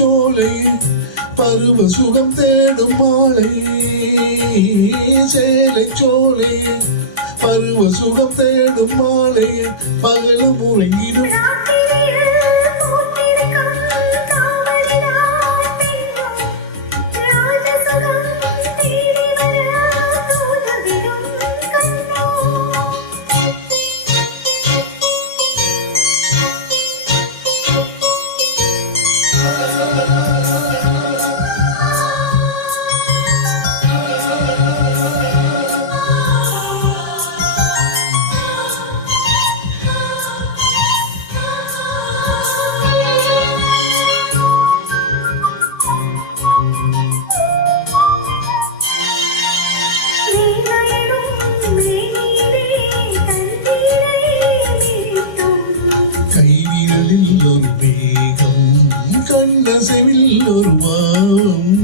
சேலைச்சோலை பருவ சுகம் தேடும் மாலை சேலைச்சோலை பருவ சுகம் தேடும் மாலை பகலும் உறங்கிடும் கைவிரலில் ஒரு மேகம் கண்ணசைவில் ஒரு வாவம்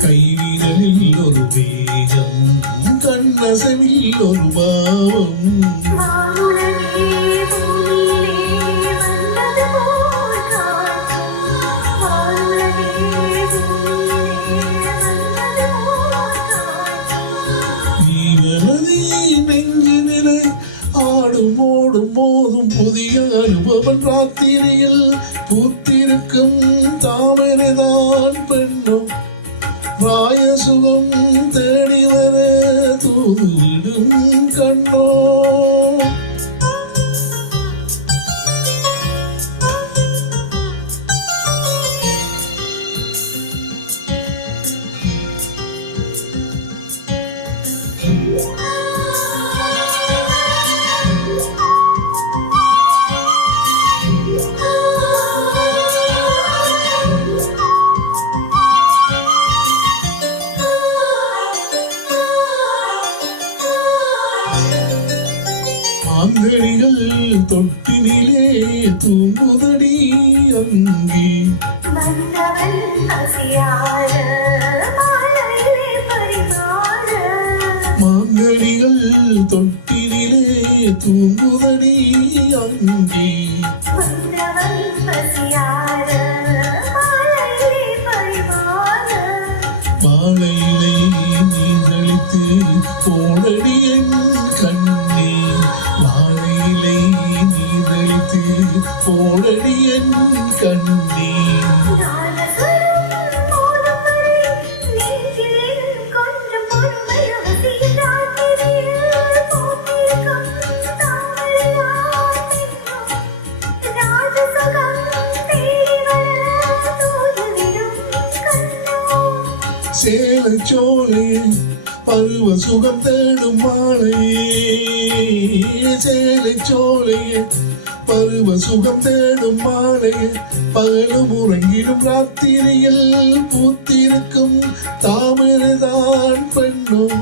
கைவிரலில் ஒரு மேகம் கண்ணசைவில் ஒரு பாவம் நெஞ்சினிலே ஆடும் ஓடும் போதும் புதிய அனுபவம் ராத்திரியில் பூத்திருக்கும் தாமரைதான் பெண்ணும் ராய சுகம் தேடி வர தூதுவிடும் கண்ணோ மாங்கனிகள் தொட்டினிலே தூங்குதடி அங்கே மாங்கனிகள் தொட்டினிலே தூங்குதடி அங்கே மாலையிலே நீந்தளித்து போடடி என் கண்ணே மாலையிலே நீந்தளித்து போடடி என் கண்ணே சேலைச்சோலை பருவ சுகம் தேடும் மாலை சேலைச்சோலை பருவ சுகம் தேடும் மாலை பகலும் உறங்கிடும் ராத்திரியில் பூத்திருக்கும் தாமரைதான் பெண்ணும்